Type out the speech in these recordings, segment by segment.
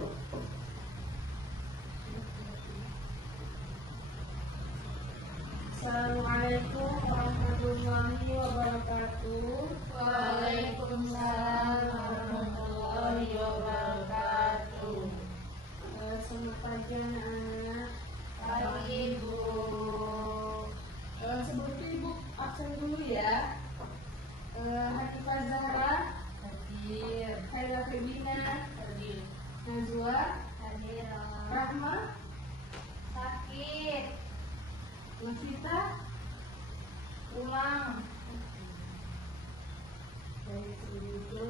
Assalamualaikum warahmatullahi wabarakatuh. Waalaikumsalam warahmatullahi wabarakatuh. Selamat pagi anak-anak. Pagi Bu. Sebelum ibu absen dulu ya. Hatifah Zahra Hadir. Khairul Febina Hadir. Najwa Hadir. Rahma Sakit. Masita Pulang. Baik, itu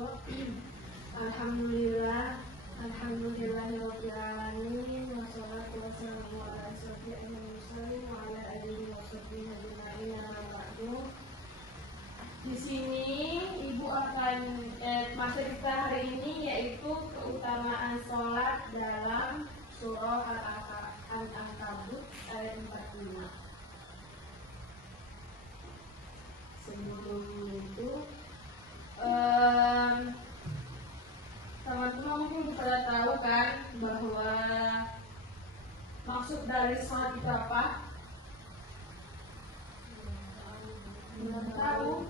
Alhamdulillahirabbil alamin wassalatu wassalamu ala asyrofil mursalin wa ala alihi washabbihi ajmain amma ba'du. Di sini ibu akan materi kita hari ini yaitu keutamaan sholat dalam surah Al-Ankabut ayat 45. Sebelum itu teman-teman mungkin sudah tahu kan bahwa maksud dari sholat itu apa? Belum tahu.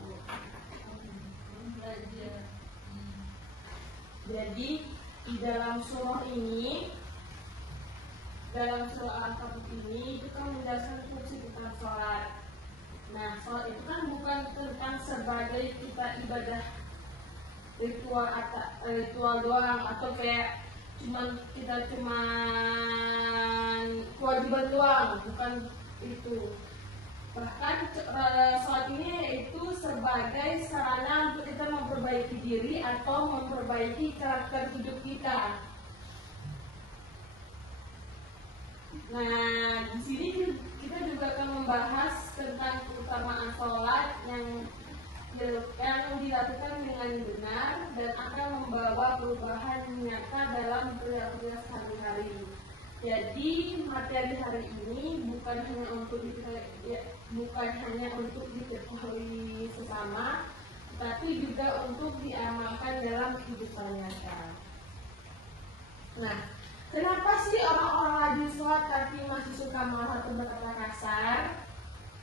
Jadi di dalam surah ini, dalam surah Al-Ankabut ini itu kan menjelaskan fungsi tentang sholat. Nah, sholat itu kan bukan tentang sebagai kita ibadah ritual doang atau kayak kita cuman kewajiban doang, bukan itu. Bahkan sholat ini itu sebagai sarana untuk kita memperbaiki diri atau memperbaiki karakter hidup kita. Nah, di sini kita juga akan membahas tentang keutamaan sholat yang dilakukan dengan benar dan akan membawa perubahan nyata dalam perilaku sehari-hari. Jadi materi hari ini bukan hanya untuk diketahui sesama, tapi juga untuk diamalkan dalam kehidupan nyata. Nah, kenapa sih orang-orang rajin sholat tapi masih suka marah atau berkata kasar?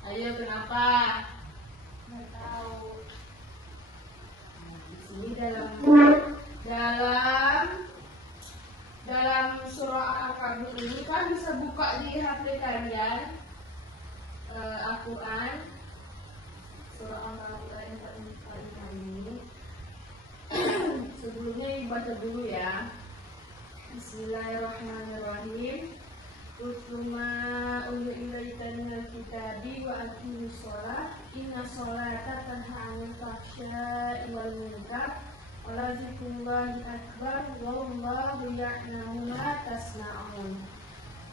Ayo, kenapa? Nggak tahu. Nah, di sini dalam surah Al-Ankabut ini kan bisa buka di HP kalian Al-Quran surah Al-Ankabut ayat 45 ini. Sebelumnya baca dulu ya. Bismillahirrahmanirrahim. Utsuma ulu ilaika minal kitabi wa aqimus sholat inna sholata tanha 'anil fahsya'i wal munkar wa la dzikrullahi akbar wallahu ya'lamu ma tasna'un.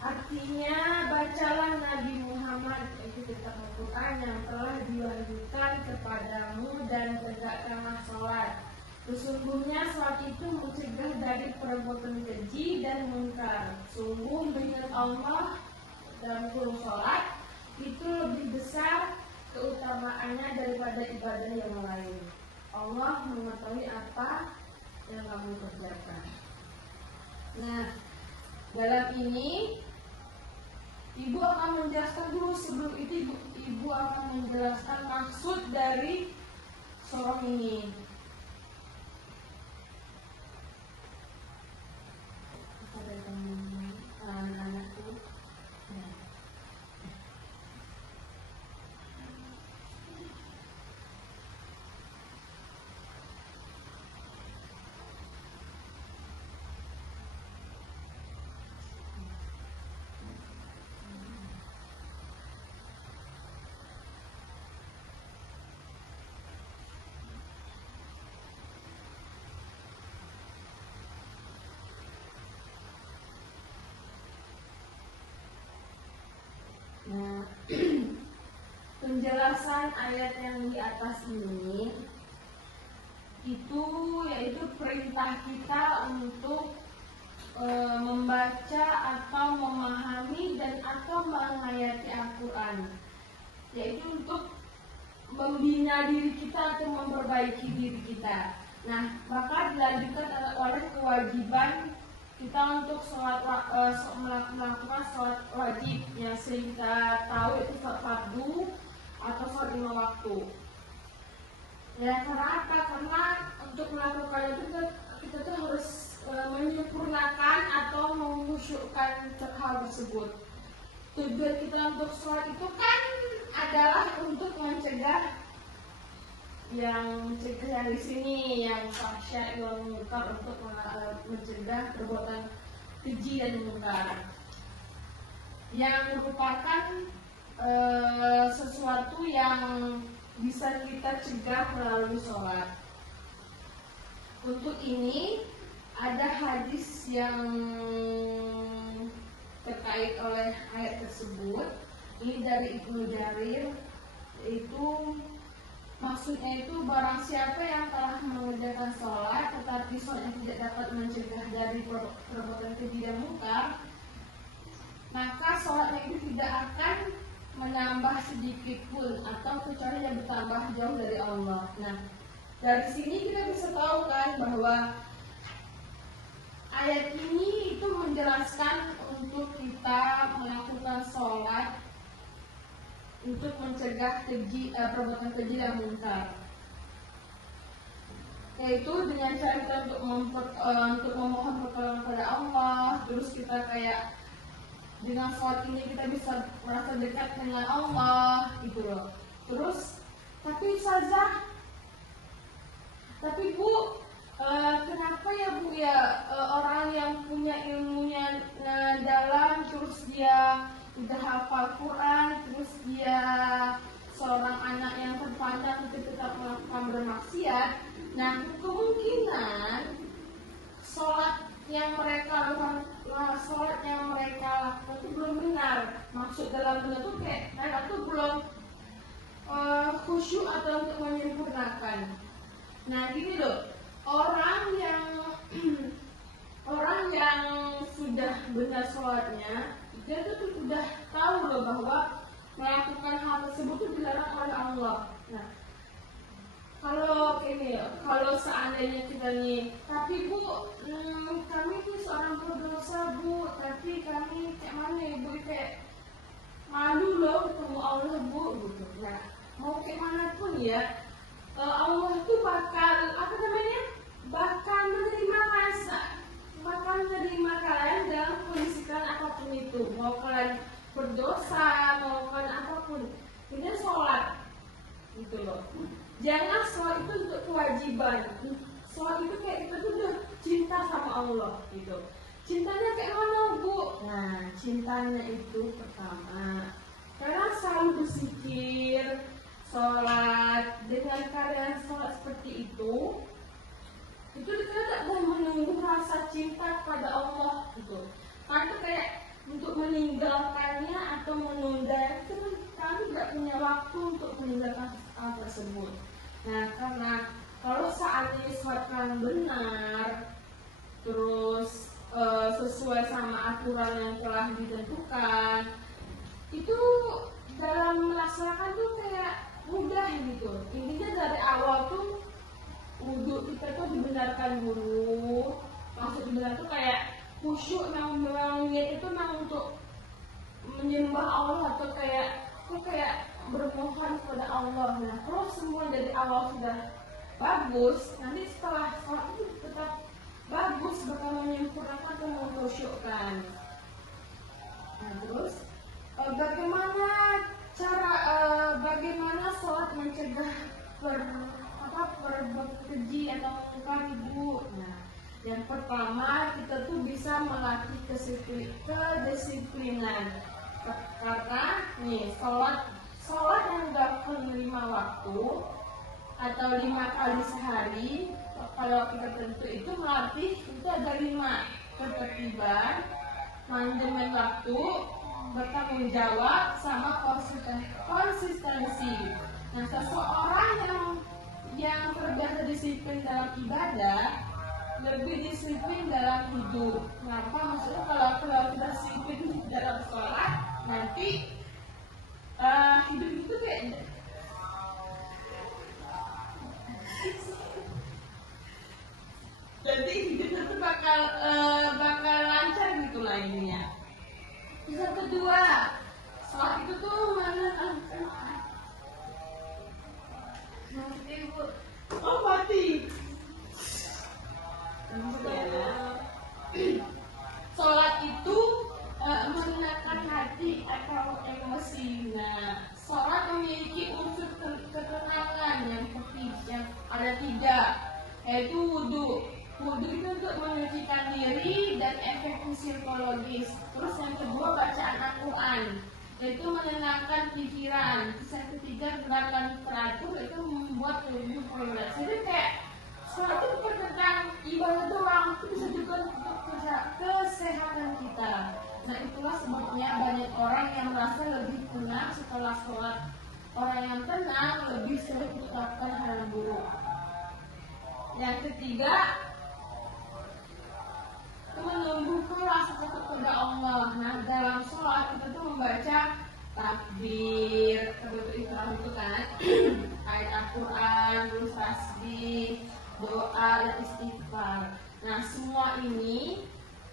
Artinya, bacalah Nabi Muhammad itu kitab Al-Quran yang telah diwahyukan kepadamu dan tegakkanlah sholat. Sesungguhnya sholat itu mencegah dari perbuatan keji dan munkar. Sungguh mengingat Allah dalam kurung sholat itu lebih besar keutamaannya daripada ibadah yang lain. Allah mengetahui apa yang kamu kerjakan. Nah, dalam ini ibu akan menjelaskan dulu. Sebelum itu ibu akan menjelaskan maksud dari surah ini. Anak-anakku. Nah, penjelasan ayat yang di atas ini itu yaitu perintah kita untuk membaca atau memahami dan atau menghayati Al-Quran, yaitu untuk membina diri kita atau memperbaiki diri kita. Nah, maka dilanjutkan oleh kewajiban kita untuk melakukan sholat wajib yang sering kita tahu itu sholat fardu atau sholat 5 waktu. Ya, karena apa? Karena untuk melakukan itu kita tuh harus menyempurnakan atau mengkhusyukkan hal tersebut. Tujuan kita untuk sholat itu kan adalah untuk mencegah yang di sini yang fahsya wal munkar, untuk mencegah perbuatan keji dan munkar yang merupakan sesuatu yang bisa kita cegah melalui sholat. Untuk ini ada hadis yang terkait oleh ayat tersebut. Ini dari Ibnu Jarir, itu maksudnya itu barang siapa yang telah mengerjakan sholat tetapi sholatnya tidak dapat mencegah dari perbuatan keji dan munkar, maka sholatnya itu tidak akan menambah sedikit pun atau kecuali yang bertambah jauh dari Allah. Nah, dari sini kita bisa tahu kan bahwa ayat ini itu menjelaskan untuk kita melakukan sholat untuk mencegah perbuatan keji dan munkar, yaitu dengan cara kita untuk memohon pertolongan kepada Allah. Terus kita kayak dengan sholat ini kita bisa merasa dekat dengan Allah gitu loh. Terus tapi Bu, kenapa ya Bu ya orang yang punya ilmunya dalam, terus dia udah hafal Quran, terus dia seorang anak yang terpandang untuk tetap melakukan bermaksiat, nah kemungkinan sholat yang mereka lakukan itu belum benar. Maksud dalam benar itu kayak mereka tuh belum khusyuk atau untuk menyempurnakan. Nah gini loh, orang yang sudah benar sholatnya, dia tuh udah tahu loh bahwa melakukan hal tersebut itu dilarang oleh Allah. Nah, kalau seandainya kita nih, tapi Bu, kami tuh seorang berdosa Bu, tapi kami kayak mana ya Bu, kayak malu loh ketemu Allah Bu, gitu. Nah, mau kayak mana pun ya, Allah tuh bakal menerima kalian dalam kondisi kalian apapun itu, mau kalian berdosa, mau kalian apapun, ini sholat gitu loh. Jangan sholat itu untuk kewajiban. Sholat itu kayak kita tuh udah cinta sama Allah gitu. Cintanya kayak mana Bu? Nah, cintanya itu pertama, karena selalu berzikir, sholat. Dengan keadaan sholat seperti itu kita udah menunggu rasa cinta kepada Allah gitu. Karena kayak untuk meninggalkannya atau menunda itu kami tidak punya waktu untuk meninggalkan hal tersebut. Nah, karena kalau seandainya sholat kalian benar, terus sesuai sama aturan yang telah ditentukan, itu dalam melaksanakan tuh kayak mudah gitu. Intinya dari awal tuh wudhu kita tuh dibenarkan dulu. Maksud dibenar tuh kayak khusyuk, memang niat itu memang untuk menyembah Allah atau kayak bermohon kepada Allah. Nah, kalau semua dari awal sudah bagus, nanti setelah sholat itu tetap bagus, bakal menyempurnakan atau mengkhusyukkan. Nah, terus bagaimana sholat mencegah perbuatan keji atau munkar Bu? Nah, yang pertama kita tuh bisa melatih kedisiplinan. Karena nih sholat yang dapat 5 waktu atau 5 kali sehari, kalau kita tentu itu melatih itu ada 5: ketertiban, manajemen waktu, bertanggung jawab, sama konsistensi. Nah, seseorang yang terbiasa disiplin dalam ibadah lebih disiplin dalam hidup. Kenapa? Maksudnya kalau kita disiplin dalam sholat, nanti hidup itu kayak jadi hidup itu bakal lainnya. Yang kedua, sholat itu tuh menenangkan hati. Oh mati. Sholat itu menenangkan hati atau emosi. Nah, sholat memiliki unsur ketenangan yang ada tiga, yaitu wudhu. Wudhu itu untuk menyucikan diri dan efek psikologis. Terus yang kedua, bacaan Al-Quran, yaitu menenangkan pikiran. Terus yang ketiga, gerakan teratur, itu membuat tubuh rileks. Jadi kayak sholat itu bukan tentang ibadah doang, itu bisa juga untuk kesehatan kita. Nah, itulah sebabnya banyak orang yang merasa lebih tenang setelah sholat. Orang yang tenang lebih sering melakukan hal yang buruk. Yang ketiga, itu menumbuhkan rasa takut kepada Allah. Nah, dalam sholat kita tuh membaca takbir, kebetulan ikram itu kan, ayat Al-Quran, terus tasbih, doa dan istighfar. Nah, semua ini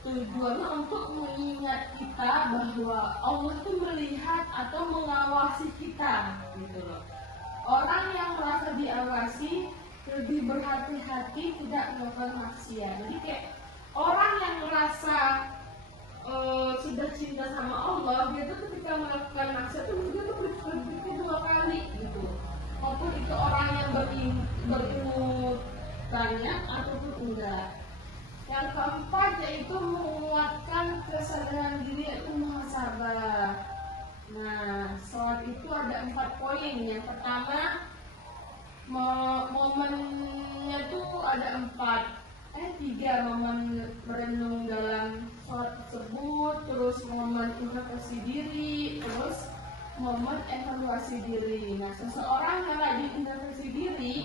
tujuannya untuk mengingat kita bahwa Allah itu melihat atau mengawasi kita, gitu loh. Orang yang merasa diawasi lebih berhati-hati tidak melakukan maksiat. Jadi kayak orang yang merasa sudah cinta sama Allah, dia tuh ketika melakukan maksiat itu dia tuh berpikir dua kali gitu. Maupun itu orang yang berilmu banyak ataupun enggak. Yang keempat yaitu menguatkan kesadaran diri, yaitu muhasabah. Nah, sholat itu ada 4 poin. Yang pertama, momennya tuh ada 3 momen merenung dalam sholat tersebut, terus momen introspeksi diri, terus momen evaluasi diri. Nah, seseorang yang lagi introspeksi diri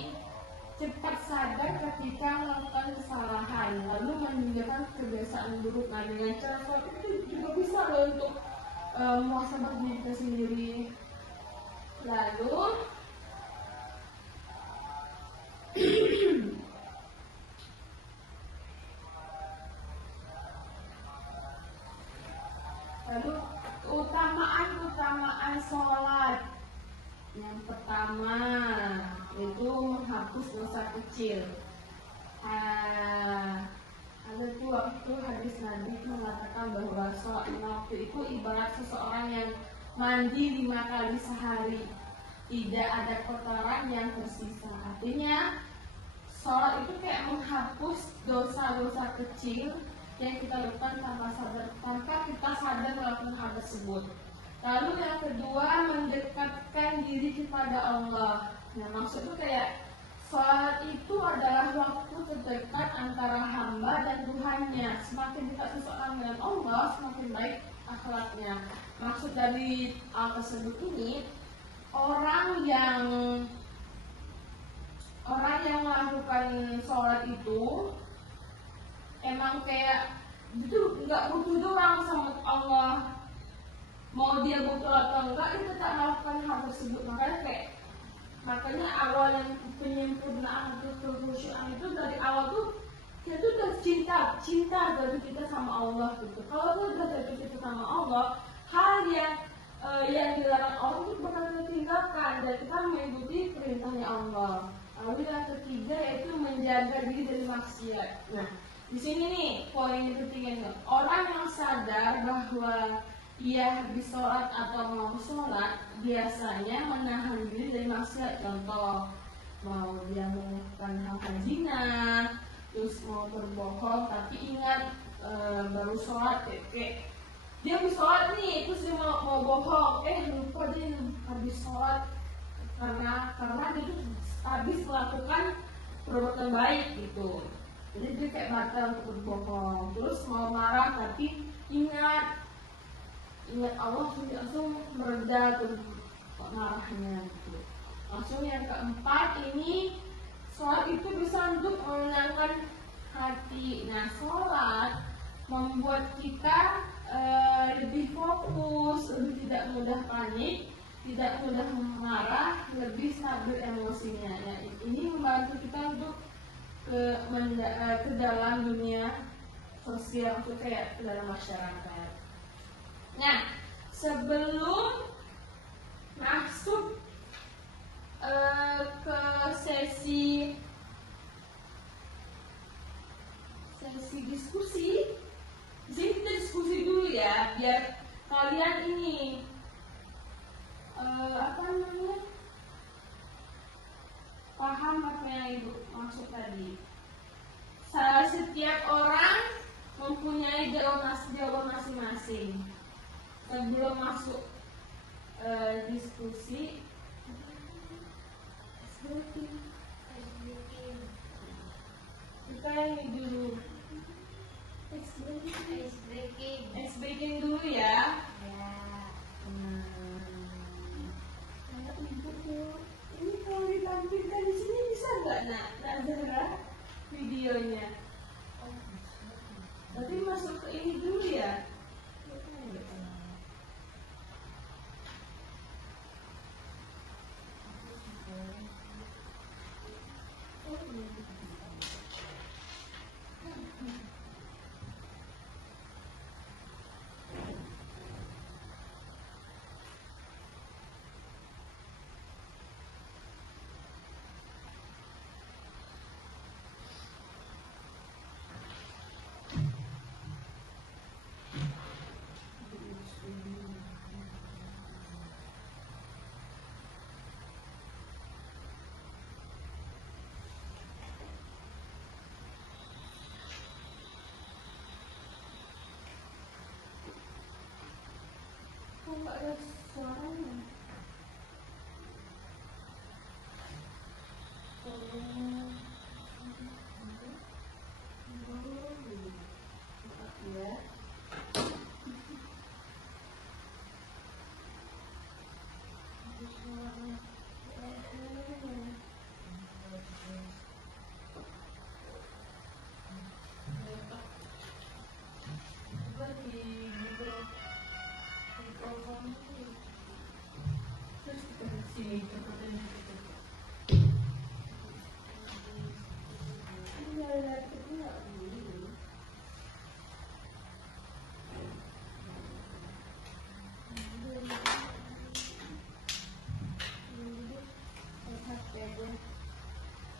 cepat sadar ketika melakukan kesalahan, lalu meninggalkan kebiasaan buruk. Nah, dengan cara sholat itu juga bisa loh untuk muhasabah diri kita sendiri. Lalu keutamaan sholat. Yang pertama itu menghapus dosa kecil. Ada tuh waktu hadis Nabi mengatakan bahwa sholat waktu itu ibarat seseorang yang mandi 5 kali sehari, tidak ada kotoran yang tersisa. Artinya sholat itu kayak menghapus dosa-dosa kecil yang kita lakukan tanpa kita sadar melakukan hal tersebut. Lalu yang kedua, mendekatkan diri kepada Allah. Nah, maksudnya kayak sholat itu adalah waktu terdekat antara hamba dan Tuhannya. Semakin dekat seseorang dengan Allah, semakin baik akhlaknya. Maksud dari hal tersebut ini, orang yang melakukan sholat itu emang kayak itu nggak butuh doang sama Allah. Mau dia butuh atau enggak, dia tetap melakukan hal tersebut. Makanya awal yang penyempurnaan atau kekhusyuan itu dari awal tuh dia tuh udah cinta dari kita sama Allah gitu. Kalau dia udah jatuh cinta sama Allah, hal yang dilarang Allah itu bakal ditinggalkan dan kita mengikuti perintahnya Allah. Lalu yang ketiga yaitu menjaga diri dari maksiat. Nah, di sini nih poin yang pentingnya, orang yang sadar bahwa ia habis sholat atau mau sholat biasanya menahan diri dari maksiat. Contoh, mau dia melakukan hal zina, terus mau berbohong tapi ingat baru sholat, kayak dia habis sholat nih terus dia mau bohong, lupa dia habis sholat karena dia tuh habis melakukan perbuatan baik gitu. Jadi dia kayak batal untuk berbohong, terus mau marah tapi ingat Allah, langsung mereda tuh marahnya gitu. Langsung yang keempat ini, sholat itu bisa untuk menenangkan hati. Nah, sholat membuat kita lebih fokus, lebih tidak mudah panik, tidak mudah marah, lebih stabil emosinya. Nah, ini membantu kita untuk ke dalam dunia sosial untuk kayak dalam masyarakat. Nah, sebelum masuk ke sesi diskusi, di sini kita diskusi dulu ya, biar kalian ini paham apa yang ibu maksud tadi. Setiap orang mempunyai jawaban masing-masing. Sebelum masuk diskusi, kita ini dulu ice breaking dulu ya. Ini kalau ditampilkan di sini bisa nggak nak Zahra videonya? Berarti masuk ke ini dulu ya. Kok nggak ada suaranya?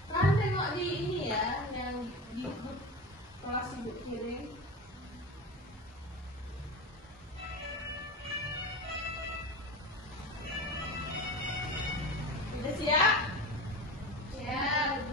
Kan tengok di ini ya, yang di grup kelas ibu kirim. Udah siap? Siap.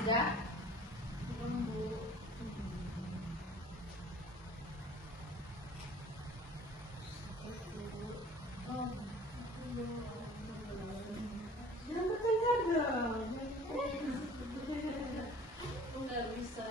Udah? Jangan bertengkar dong. Nggak bisa.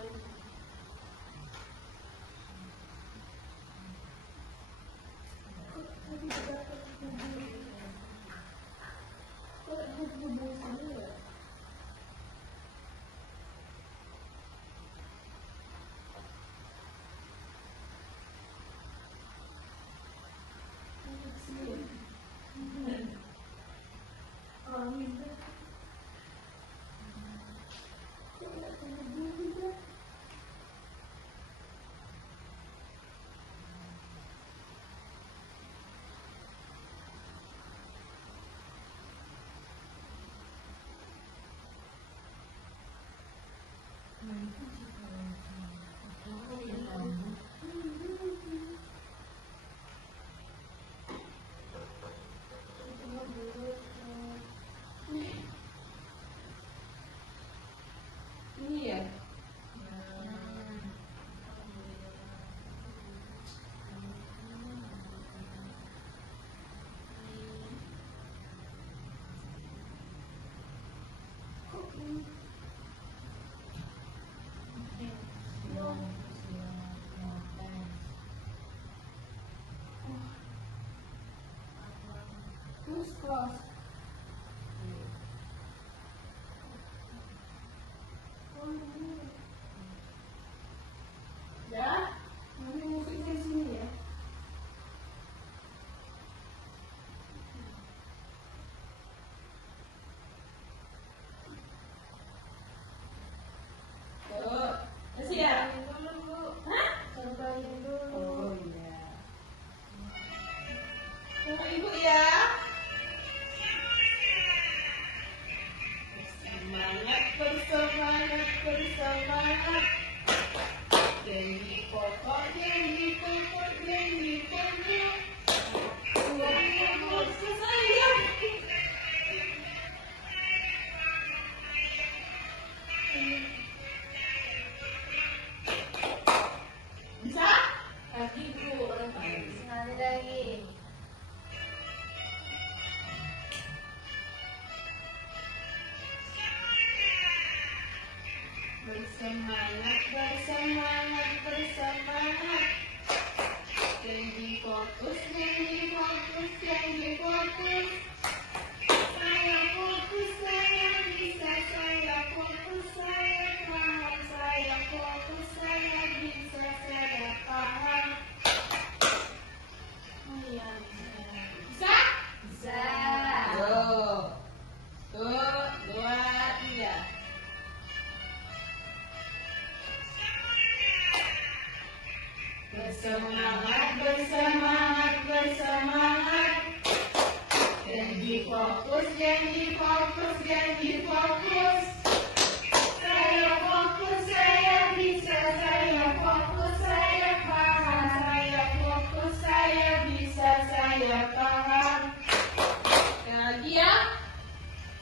Ini ya. Terus. Ya, nanti musiknya di sini ya. Tuh, kasih ya. Hah? Cobain dulu. Oh iya. Sama ibu ya. Bersemangat, bersemangat, bersemangat. Janji pokok, janji pokok, janji pokok. Sayang. Bisa? Kaki dulu orang lain. Sekali lagi. Bersemangat, bersemangat, bersemangat. Janji fokus, janji fokus, janji fokus. Saya fokus, saya bisa, saya fokus, saya paham, saya fokus, saya bisa, saya paham. Oh iya, bisa? Bisa. Tuh, tuh, 2, 3. Bersemangat, bersemangat, bersemangat. Janji fokus, janji fokus, janji fokus. Saya fokus, saya bisa, saya fokus, saya paham, saya fokus, saya bisa, saya paham. Sekali lagi ya.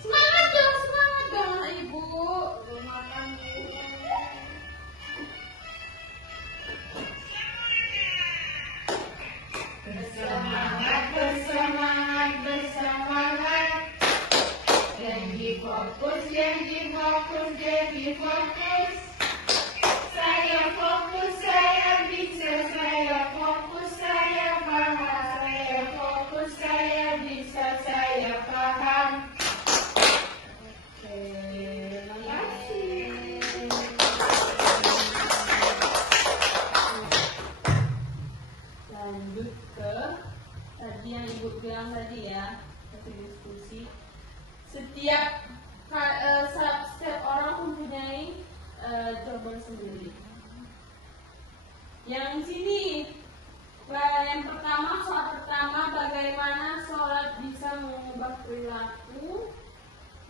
Semangat dong anak ibu. Belum makan dulu. Bersemangat, bersemangat, bersemangat. Janji fokus, janji fokus, janji fokus. Saya fokus, saya bisa, saya fokus, saya paham, saya fokus, saya bisa, saya paham. Oke, terima kasih. Lanjut ke tadi yang ibu bilang tadi ya, tadi diskusi. Setiap orang mempunyai jawaban sendiri. Yang sini, yang pertama, soal pertama, bagaimana sholat bisa mengubah perilaku.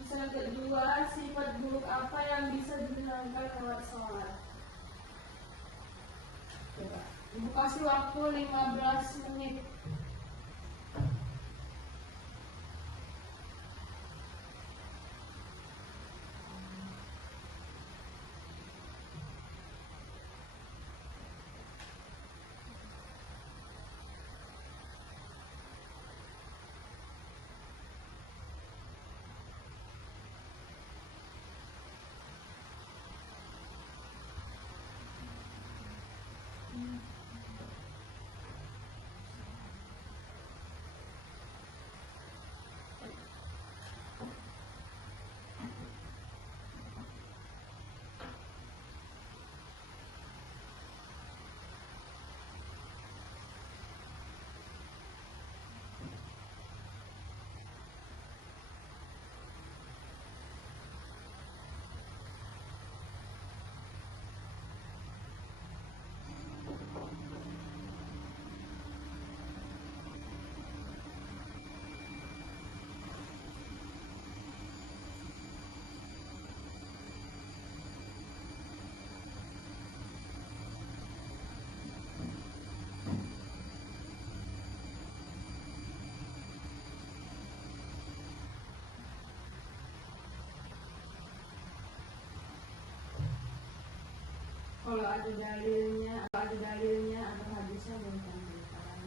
Yang kedua, sifat buruk apa yang bisa dihilangkan lewat sholat. Coba, ibu kasih waktu 15 menit. Kalau ada dalilnya atau hadisnya boleh tampilkan.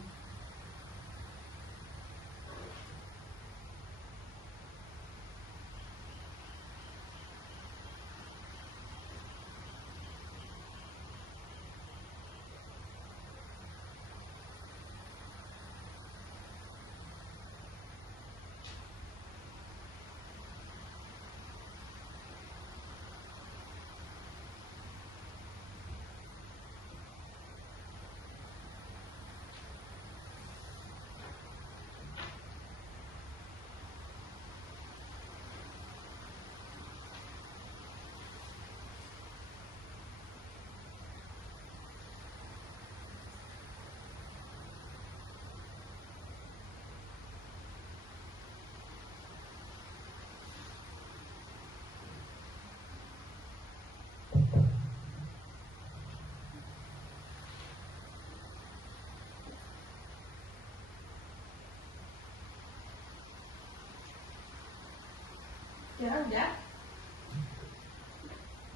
Sekarang udah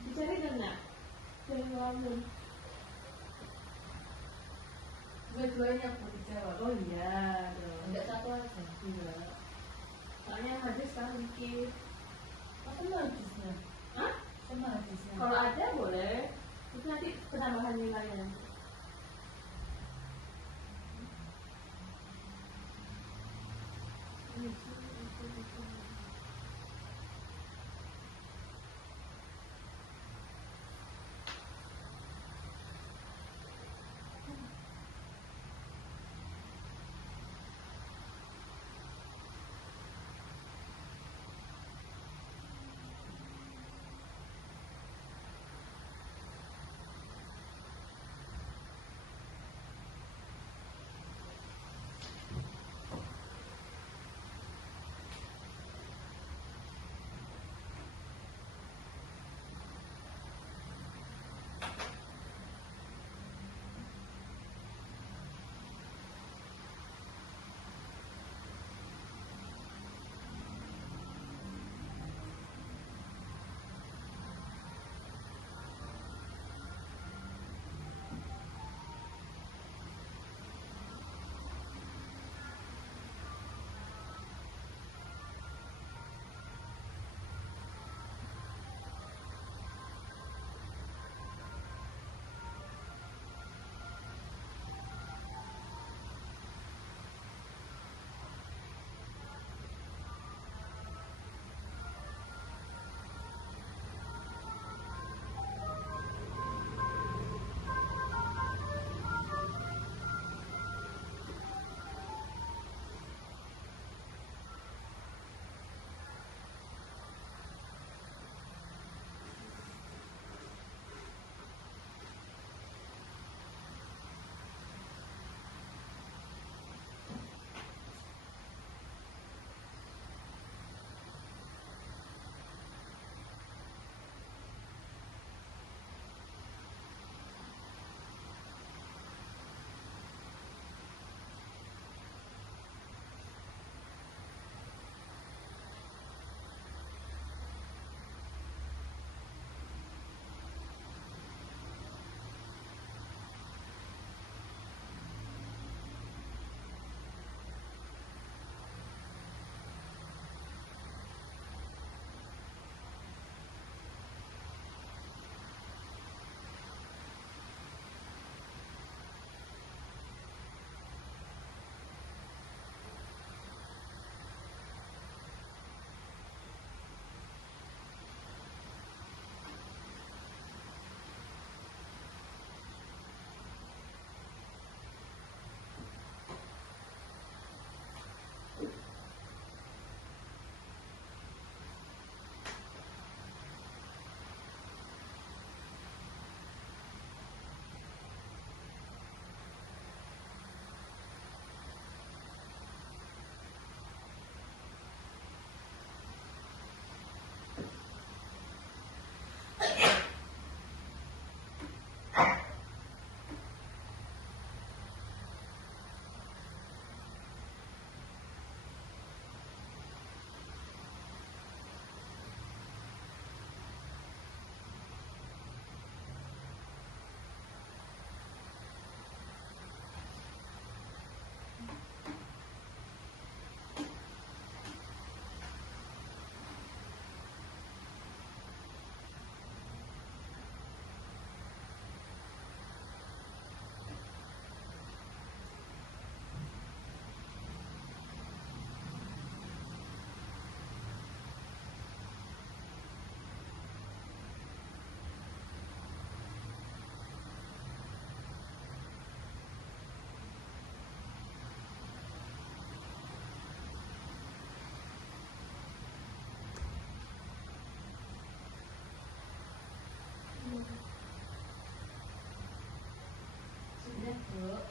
dicari kena jangan ngelamun. Dua-duanya aku dijawab. Oh iya dong. Enggak satu aja. Enggak. Soalnya yang hadis sekarang dikit. Apa hadisnya? Hah? Sama hadisnya. Kalau ada boleh. Itu nanti penambahan nilainya.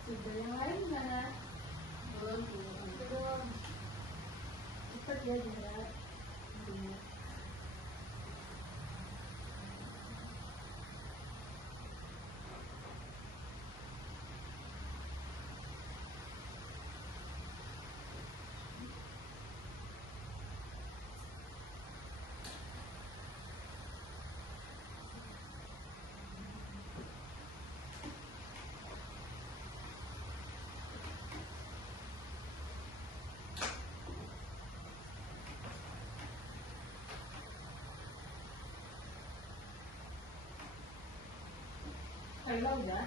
Sudah yang lain mana? Belum. Cepat ya Jara. Kayla udah.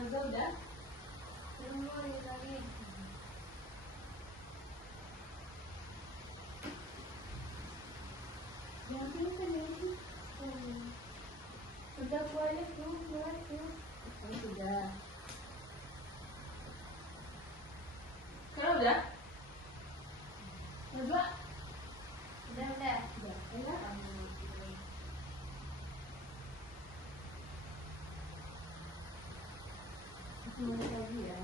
Hamza udah. Semua lagi. Yang ini kan ini. Sudah boleh tuh, boleh tuh. Oh, sudah. Kalau udah? Hamza? Udah. Udah. Udah. Semuanya lagi ya.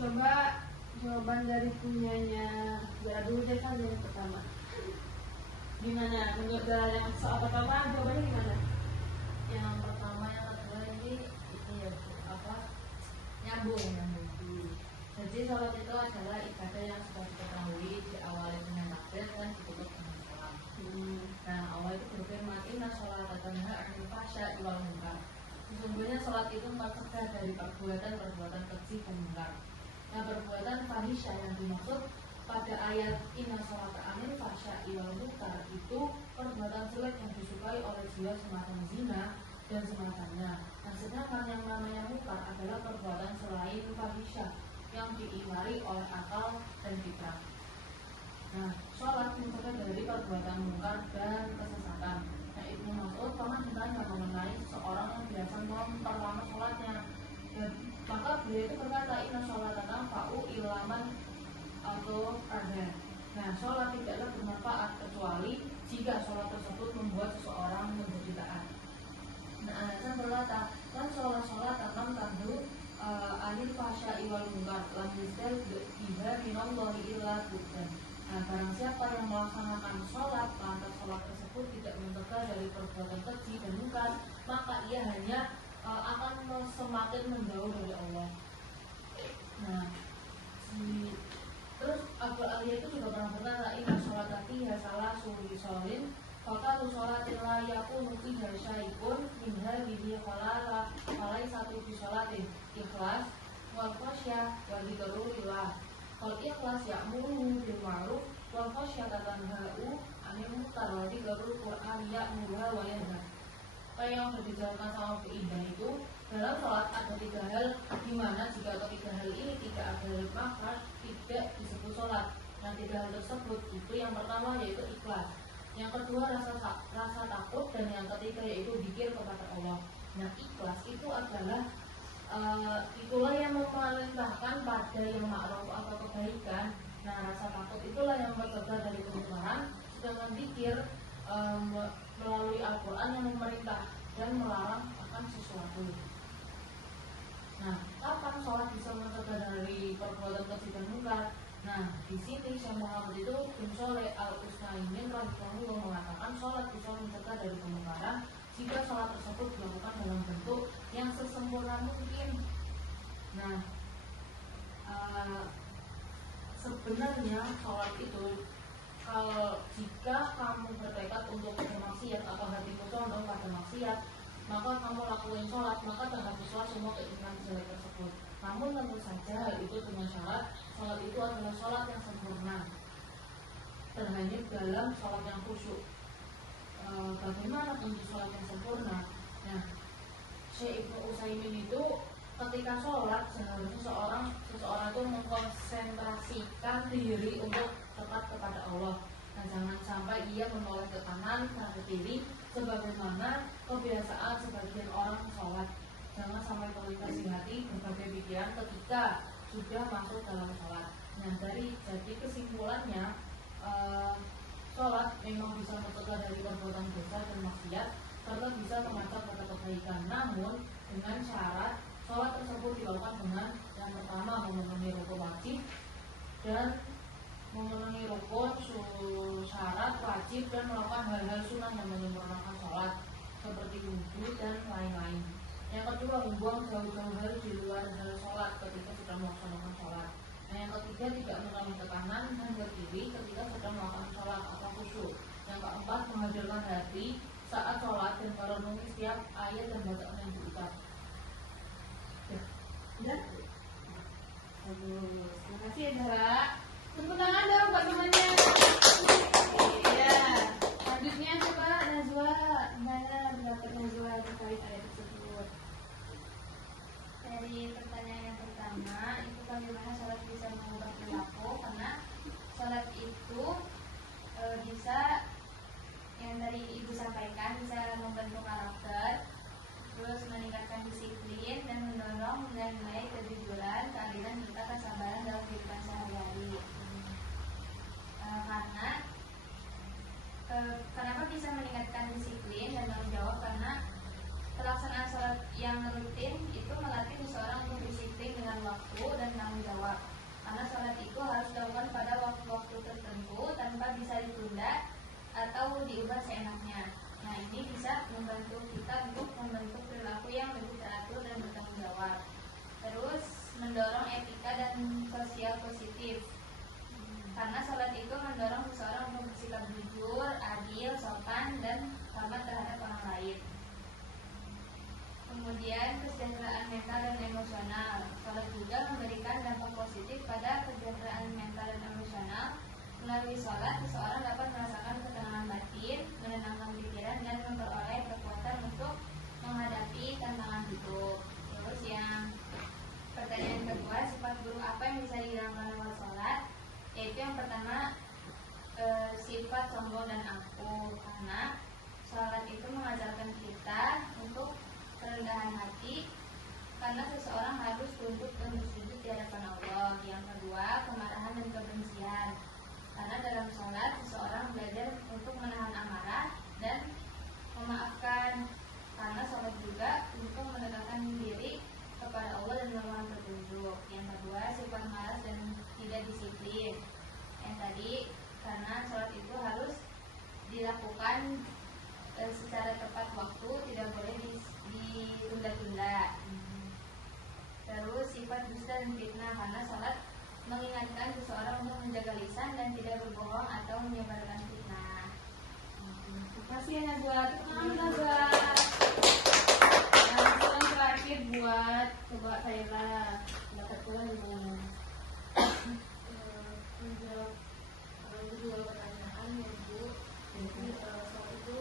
Coba jawaban dari punyanya Zara dulu deh kan yang pertama. Gimana? Menurut Zara yang soal pertama jawabannya gimana? Yang pertama, yang kedua ini ya apa? Nyambung. Jadi sholat itu adalah ibadah yang sudah diketahui diawali dengan takbir dan ditutup dengan salam. Nah, Allah itu berfirman, inna sholata tanha 'anil fahsya'i wal munkar. Sesungguhnya sholat itu mencegah dari perbuatan keji dan munkar. Nah, perbuatan fahisyah yang dimaksud pada ayat inna sholata 'anil fahsya'i wal munkar itu perbuatan jelek yang disukai oleh jiwa semacam zina dan semacamnya. Nah, sedangkan yang namanya munkar adalah perbuatan selain fahisyah yang diingkari oleh akal dan fitrah. Nah, sholat mencegah dari perbuatan munkar dan kesesatan. Nah, Ibnu Mas'ud pernah ditanya mengenai seseorang yang biasa memperlama sholatnya, dan maka beliau itu berkata, inna sholata tanfa'u ilaman atau ada. Nah, sholat tidaklah bermanfaat kecuali jika sholat tersebut membuat seseorang menjadi taat. Nah, Hasan berkata, kan sholat tanam tandu anil fasya iwal munkar lam yusdal biha minallahi illa bukan. Nah, barang siapa yang melaksanakan sholat lantas sholat tersebut tidak mencegah dari perbuatan keji dan munkar, maka ia hanya akan semakin menjauh dari Allah. Nah, terus Abu Ali itu juga pernah berkata, inna sholatati hasalah suri sholin kota sholatin la yakunu fiha syai'un minha bihi khalala falai satu bi sholatin ikhlas wal khasyah wa dzikrillah. Wal ikhlas ya'muru bil ma'ruf wal khasyah tanha'u 'anil munkar wa dzikrul Qur'an ya'muru wa yanha. Kayak yang berbicara sama Bu Indah itu, dalam sholat ada 3 hal di mana jika ketiga hal ini tidak ada maka tidak disebut sholat. Nah, 3 hal tersebut itu yang pertama yaitu ikhlas, yang kedua rasa takut, dan yang ketiga yaitu zikir kepada Allah. Nah, ikhlas itu adalah itulah yang memerintahkan pada yang ma'ruf atau kebaikan. Nah, rasa takut itulah yang mencegah dari kemungkaran, sedangkan zikir melalui Al-Quran yang memerintah dan melarang akan sesuatu. Nah, kapan sholat bisa mencegah dari perbuatan keji dan munkar? Nah, di sini Syekh Muhammad itu bin Shalih Al-Utsaimin rahimahullah mengatakan sholat bisa mencegah dari kemungkaran jika sholat tersebut dilakukan dalam bentuk yang sesempurna mungkin. Nah, sebenarnya sholat itu, kalau jika kamu bertekad untuk bermaksiat atau hatimu condong pada maksiat, maka kamu lakuin sholat, maka terhapuslah semua keinginan jelek tersebut. Namun tentu saja hal itu dengan syarat sholat itu adalah sholat yang sempurna, terhanyut dalam sholat yang khusyuk. Bagaimana untuk sholat yang sempurna? Nah, Syekh Ibnu Utsaimin itu ketika sholat seharusnya seseorang itu mengkonsentrasikan diri untuk tepat kepada Allah. Nah, jangan sampai ia menoleh ke kanan dan ke kiri sebagaimana kebiasaan sebagian orang sholat. Jangan sampai terlintas di hati berbagai pikiran ketika sudah masuk dalam sholat. Nah, jadi kesimpulannya, sholat memang bisa mencegah dari perbuatan dosa dan maksiat karena bisa mengajak pada kebaikan. Namun dengan syarat sholat tersebut dilakukan dengan yang pertama memenuhi rukun wajib dan memenuhi rukun syarat wajib dan melakukan hal-hal sunnah yang menyempurnakan sholat seperti wudhu dan lain-lain. Yang kedua, membuang jauh-jauh hal di luar hal sholat ketika sedang melaksanakan sholat. Nah, yang ketiga, tidak menoleh ke kanan dan ke kiri ketika sedang melakukan sholat atau khusyuk. Yang keempat, menghadirkan hati saat sholat dan merenungi setiap ayat dan bacaan yang diucap. Ya. Bagus. Terima kasih ya, Dara. Tepuk tangan dong buat temannya. Iya. Selanjutnya coba Najwa, gimana pendapat Najwa terkait ayat tersebut? Dari pertanyaan yang pertama, itu bagaimana sholat bisa mengubah perilaku? Karena sholat itu bisa, yang tadi Ibu sampaikan, bisa membentuk karakter, terus meningkatkan disiplin dan mendorong nilai-nilai kejujuran, keadilan serta kesabaran dalam kehidupan sehari-hari. Kenapa bisa meningkatkan disiplin dan tanggung jawab? Karena pelaksanaan sholat yang rutin itu melatih seseorang untuk disiplin dengan waktu dan tanggung jawab. Karena sholat itu harus dilakukan pada waktu-waktu tertentu tanpa bisa ditunda atau diubah seenaknya. Nah, ini bisa membantu kita untuk membentuk perilaku yang lebih teratur dan bertanggung jawab. Terus mendorong etika dan sosial positif. Karena sholat itu mendorong seseorang untuk bersikap jujur, adil, sopan, dan hormat terhadap orang lain. Kemudian kesejahteraan mental dan emosional. Sholat juga memberikan dampak positif pada kesejahteraan mental dan emosional. Melalui sholat, seseorang dapat merasakan ketenangan batin, menenangkan pikiran, dan memperoleh kekuatan untuk menghadapi tantangan hidup. Terus yang pertanyaan kedua, sifat buruk apa yang bisa dihilangkan lewat sholat? Yaitu yang pertama, sifat sombong dan angkuh. Karena sholat itu mengajarkan kita untuk kerendahan hati, karena seseorang harus tunduk dan bersujud di hadapan Allah. Yang kedua, kemarahan dan kebencian. Karena dalam sholat seseorang belajar untuk menahan amarah dan memaafkan. Karena sholat juga untuk mendekatkan diri kepada Allah dan memohon petunjuk. Yang kedua, sifat malas dan tidak disiplin. Yang tadi, karena sholat itu harus dilakukan secara tepat waktu, tidak boleh ditunda-tunda. Terus sifat dusta dan fitnah. Karena sholat mengingatkan seseorang untuk menjaga lisan dan tidak berbohong atau menyebarkan fitnah. Terima kasih ya Najwa. Terima Najwa. Nah, soal terakhir buat coba Khaira. Dapat pula gimana? Menjawab dua pertanyaan ya Bu. Jadi soal itu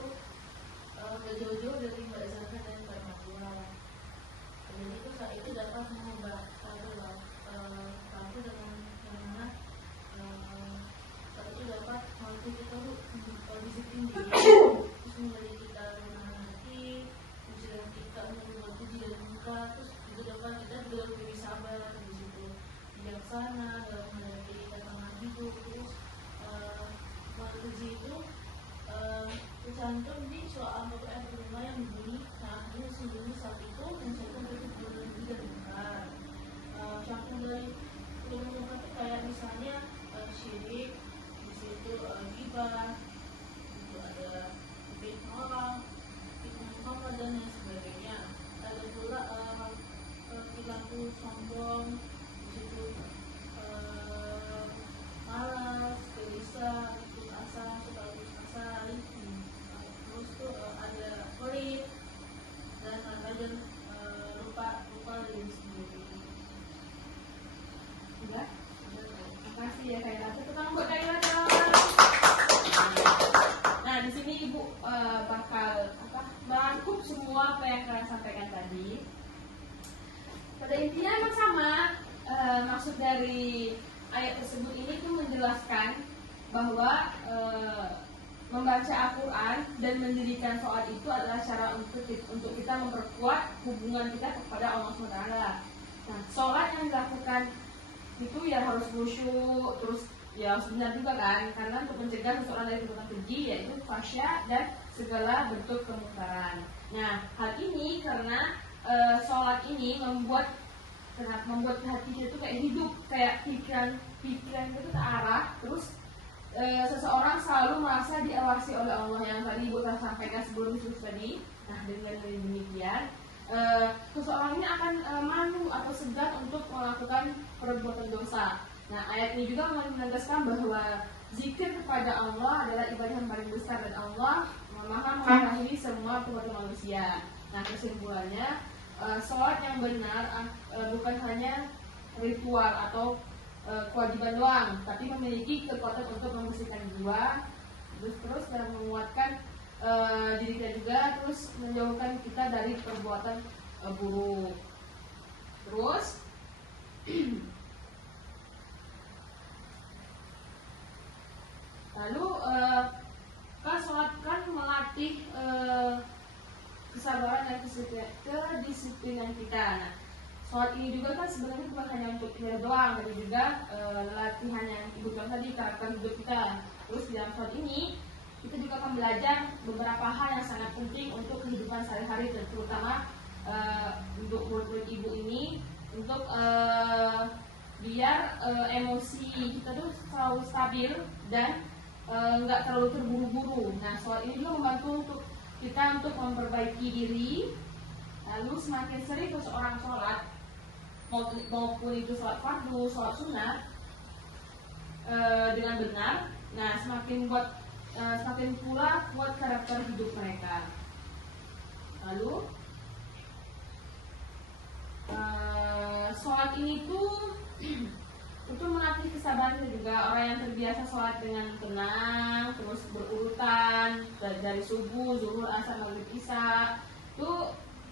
gak jauh-jauh dari Mbak Zaka dan Mbak Najwa. Jadi itu saat itu dapat mengubah kamu dengan yang mana saat itu dapat mampu kita disiplin diri, terus menjadi kita menahan hati, terus kita membuat puji dan muka, terus itu dapat kita juga lebih sabar di situ, bijaksana dalam menghadapi tantangan hidup. Terus puji itu tercantum di soal ayat kelima yang berbunyi, nah ini sesungguhnya saat itu mencakup itu puji dan muka. Contoh dari ilmu itu kayak misalnya syirik, di situ ghibah, itu ada fitnah orang, fitnah Pada intinya emang sama. Maksud dari ayat tersebut ini tuh menjelaskan bahwa membaca Al-Quran dan mendirikan sholat itu adalah cara untuk kita memperkuat hubungan kita kepada Allah SWT. Nah, sholat yang dilakukan itu ya harus khusyuk, terus ya harus benar juga kan, karena untuk mencegah seseorang dari perbuatan keji yaitu fasya dan segala bentuk kemungkaran. Nah, hal ini karena sholat ini membuat hati kita itu kayak hidup, kayak pikiran itu terarah, terus seseorang selalu merasa diawasi oleh Allah yang tadi Ibu telah sampaikan sebelum itu tadi. Nah, dengan demikian seseorang ini akan malu atau segan untuk melakukan perbuatan dosa. Nah, ayat ini juga menegaskan bahwa zikir kepada Allah adalah ibadah yang paling besar dan Allah Maha mengetahui semua perbuatan manusia. Nah, kesimpulannya sholat yang benar bukan hanya ritual atau kewajiban doang, tapi memiliki kekuatan untuk membersihkan jiwa, terus dan menguatkan diri kita juga, terus menjauhkan kita dari perbuatan buruk. Terus lalu kan sholat kan melatih kesabaran dan kedisiplinan kita. Nah, sholat ini juga kan sebenarnya bukan hanya untuk kita doang, tapi juga latihan yang Ibu bilang tadi, karakter hidup kita. Terus di dalam sholat ini kita juga akan belajar beberapa hal yang sangat penting untuk kehidupan sehari-hari, dan terutama untuk murid-murid Ibu ini untuk biar emosi kita tuh selalu stabil dan nggak terlalu terburu-buru. Nah, sholat ini juga membantu untuk kita untuk memperbaiki diri. Lalu semakin sering seseorang sholat, maupun itu sholat fardu, sholat sunat dengan benar, nah semakin pula kuat karakter hidup mereka. Lalu sholat ini tuh itu melatih kesabaran juga. Orang yang terbiasa sholat dengan tenang, terus berurutan dari subuh, zuhur, asar, maghrib, isya, itu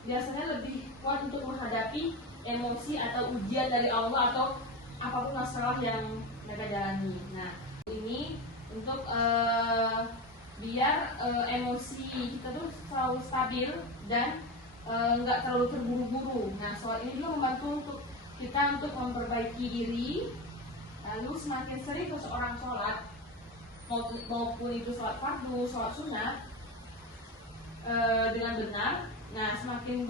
biasanya lebih kuat untuk menghadapi emosi atau ujian dari Allah atau apapun masalah yang mereka jalani. Nah, ini untuk biar emosi kita tuh selalu stabil dan nggak terlalu terburu-buru. Nah, sholat ini juga membantu untuk kita untuk memperbaiki diri. Lalu semakin sering seseorang sholat, maupun itu sholat fardu, sholat sunat dengan benar, nah semakin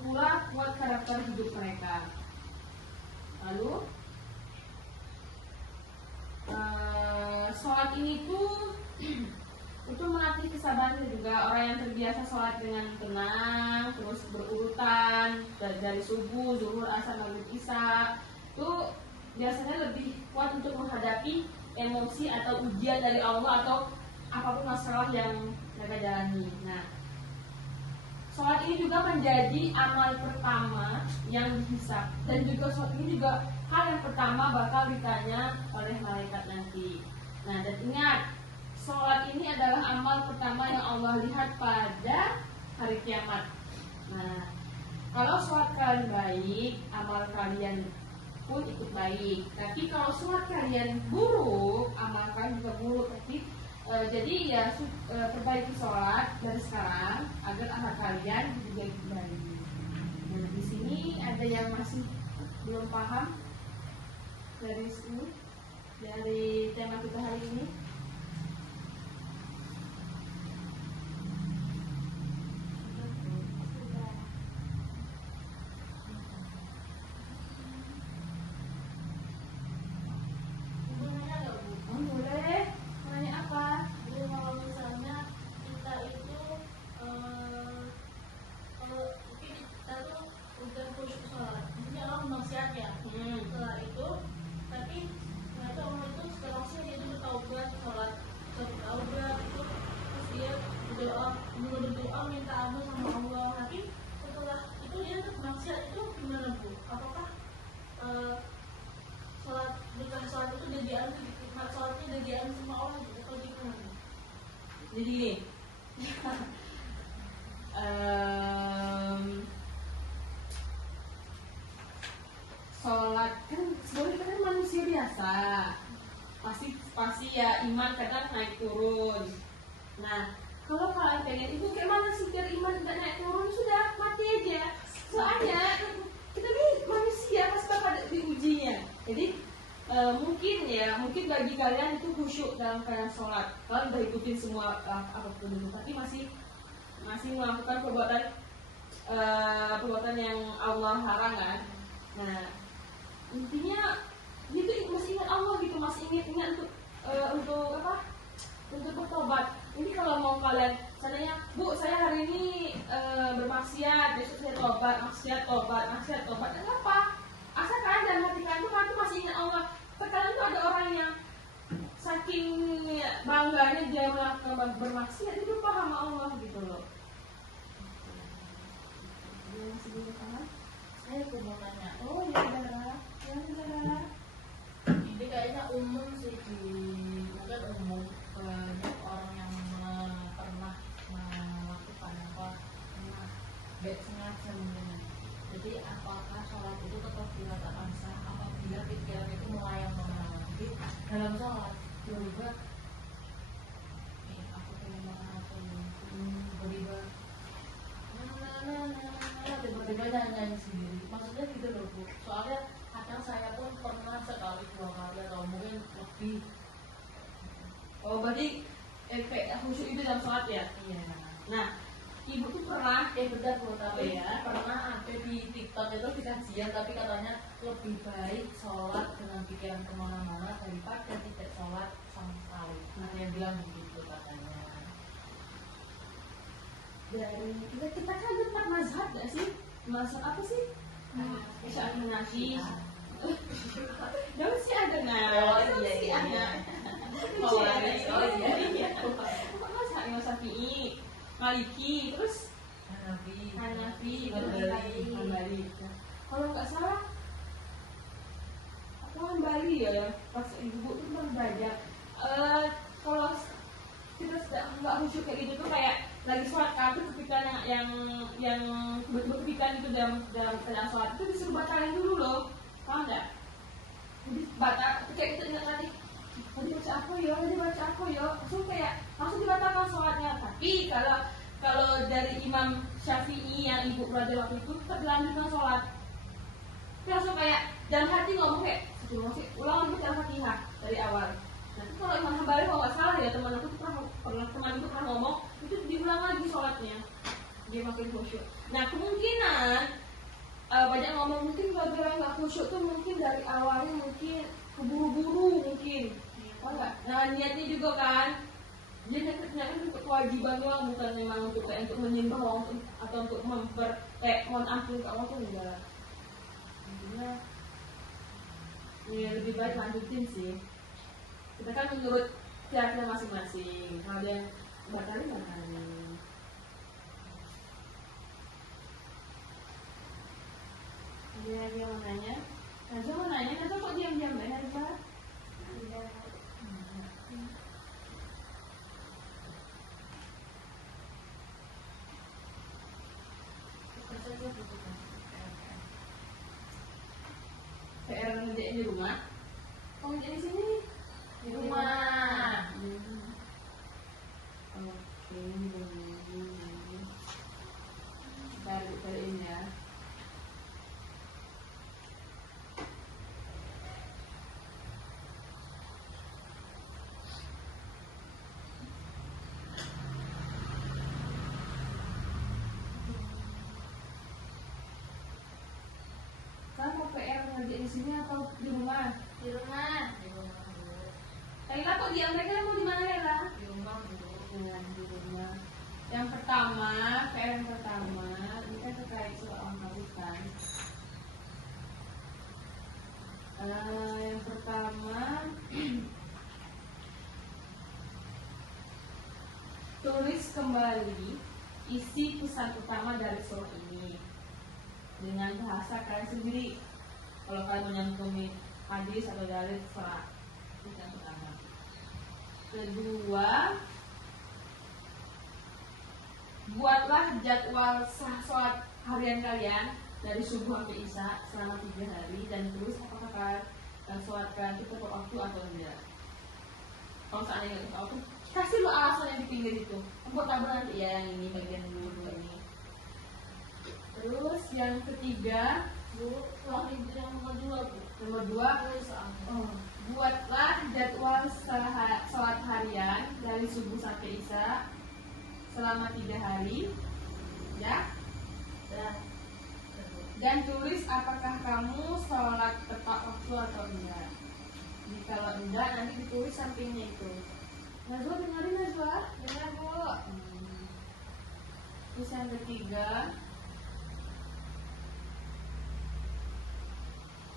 pula kuat karakter hidup mereka. Lalu sholat ini tuh itu melatih kesabaran juga. Orang yang terbiasa sholat dengan tenang, terus berurutan dari subuh, zuhur, asar, maghrib, isya, itu biasanya lebih kuat untuk menghadapi emosi atau ujian dari Allah atau apapun masalah yang mereka jalani. Nah, sholat ini juga menjadi amal pertama yang dihisab, dan juga sholat ini juga hal yang pertama bakal ditanya oleh malaikat nanti. Nah, dan ingat, sholat ini adalah amal pertama yang Allah lihat pada hari kiamat. Nah, kalau sholat kalian baik, amal kalian pun ikut baik. Tapi kalau sholat kalian buruk, amal kalian juga buruk. Jadi ya perbaiki sholat dari sekarang agar amal kalian juga ikut baik. Nah, di sini ada yang masih belum paham dari tema kita hari ini. berdoa minta ampun sama Allah, tapi setelah itu dia tetap maksiat, itu gimana Bu? Apakah sholat bukan sholat itu udah diambil, sholatnya udah diambil sama Allah gitu, atau gimana? Jadi gini, sholat kan sebenarnya kan manusia biasa, pasti ya iman kadang naik turun. Nah kalau kalian pengen ibu kayak mana sih biar iman tidak naik turun, sudah mati aja. Soalnya kita nih manusia pasti bakal diujinya. Jadi mungkin bagi kalian itu khusyuk dalam keadaan sholat, kalian udah ikutin semua apapun itu, tapi masih melakukan perbuatan yang Allah larang kan. Nah intinya itu masih ingat Allah gitu, masih ingat untuk apa? Untuk bertobat. Ini kalau mau kalian seandainya, Bu saya hari ini bermaksiat, besok saya tobat, maksiat tobat, dan apa? Asal kalian dalam hati kalian tuh masih ingat Allah. Terkadang tuh ada orang yang saking bangganya dia melakukan bermaksiat, dia lupa sama Allah gitu loh. Dia masih belum paham? Saya mau tanya. Oh ya Dara, Ini kayaknya umum sih bukan umum, banyak orang yang pernah melakukan baik sengaja mungkin. Jadi apakah sholat itu tetap dikatakan sah apabila pikiran itu melayang-layang? Jadi dalam sholat tiba-tiba aku pengen makan apa ini, tiba-tiba nyanyi sendiri. Maksudnya gitu loh Bu. Soalnya kadang saya pun pernah sekali 2 kali atau mungkin lebih. Oh berarti kayak khusyuk itu dalam sholat ya? Iya. Nah ibu tuh pernah Bentar Bu, tapi ya. pernah ada di TikTok itu di kajian, tapi katanya lebih baik sholat dengan pikiran kemana-mana daripada tidak sholat sama sekali. Ada yang bilang begitu katanya. Dari kita kan ada 4 mazhab gak sih? Mazhab apa sih? Syafi'i, Hanafi. Dong sih ada sih ada. Mazhab Imam Syafi'i, Maliki, terus Hanafi, Hambali. Kalau nggak salah aku Hambali ya, pas ibu tuh pernah belajar. Kalau kita nggak khusyuk kayak gitu tuh kayak lagi sholat tapi kepikiran yang kepikiran itu dalam keadaan sholat itu disuruh batalin dulu loh, paham nggak? Jadi batal kayak kita ingat tadi baca apa ya, langsung dibatalkan sholatnya. Tapi kalau dari Imam Syafi'i yang ibu belajar waktu itu tetap dilanjutkan sholat. Tapi langsung kayak dalam hati ngomong kayak ulang lagi Al-Fatihah dari awal. Nanti kalau Imam Hambali kalau nggak salah ya teman itu pernah ngomong itu diulang lagi sholatnya, dia makin khusyuk. Nah kemungkinan banyak ngomong mungkin gara-gara nggak khusyuk tuh mungkin dari awalnya mungkin keburu-buru mungkin, enggak? Nah niatnya juga kan, dia niatnya untuk kewajiban doang, bukan memang untuk menyembah atau untuk mohon ampun ke Allah tuh enggak. Intinya ya lebih baik lanjutin sih. Kita kan menurut keyakinan masing-masing. Kalau dia batalin. Ada lagi yang mau nanya? Najwa mau nanya, Najwa kok diam-diam ya Najwa? PR ngerjain di rumah? Oh ngerjain di sini? Di rumah. Oke, cariin ya. Kamu PR ngerjain di sini atau di rumah? Di rumah. Laila kok diam, mereka mau di mana Laila? Di rumah Bu. Di rumah. Yang pertama, PR yang pertama ini kan terkait soal hadis kan. Yang pertama tulis kembali isi pesan utama dari surah ini dengan bahasa kalian sendiri. Kalau kalian menyantuni hadis atau dalil surah itu yang pertama. Kedua, buatlah jadwal sholat harian kalian dari subuh sampai isya selama 3 hari dan terus apakah sholatkan itu tepat waktu atau enggak. Kalau seandainya nggak tepat waktu, kasih lo alasan yang di pinggir itu. Buat tabel nanti ya, yang ini bagian dulu ini. Terus yang ketiga, Bu, soal itu yang kedua, Bu. nomor 2, buatlah jadwal sholat harian dari subuh sampai isya selama 3 hari, ya. Dan tulis apakah kamu sholat tepat waktu atau enggak. Kalau enggak, nanti ditulis sampingnya itu. Najwa, dengerin Najwa? Benar, Bu. Terus yang ketiga,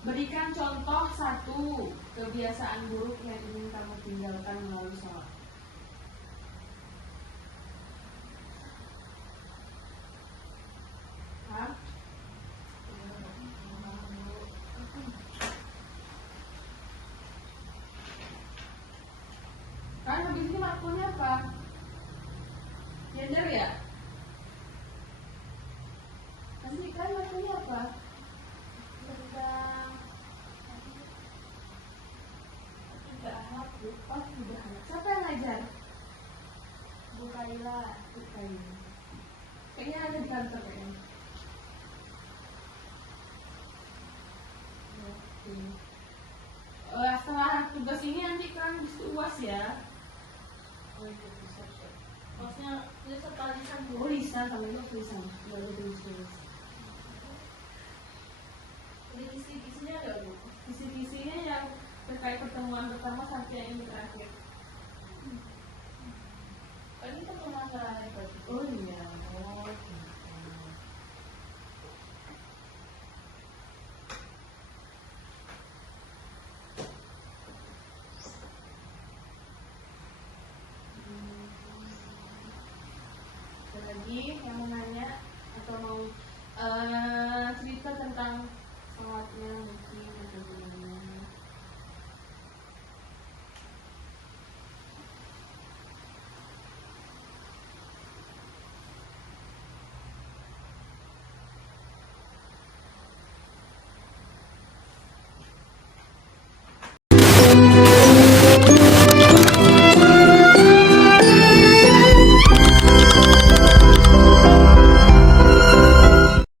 berikan contoh 1 kebiasaan buruk yang ingin kamu tinggalkan melalui sholat. Hah? Kan habis ini maklumnya apa? Gender ya? Nanti kan maklumnya apa? Tentang Tidak anak, oh tidak anak. Siapa yang ngajar? Bu Kaila. Bukan. Kayaknya ada di kantor kayaknya. Oke. Setelah tugas ini nanti kan bisa UAS ya. Oh, itu bisa. Maksudnya dia sekali kan, Bu. Oh lisan, sama itu lisan. Baru tulis. Jadi kisi-kisinya ada, Bu. Kisi-kisinya yang terkait pertemuan pertama sampai yang ini terakhir. Kan itu permasalahan berarti. Oh iya. Oh, gitu. Ada lagi yang mau nanya atau mau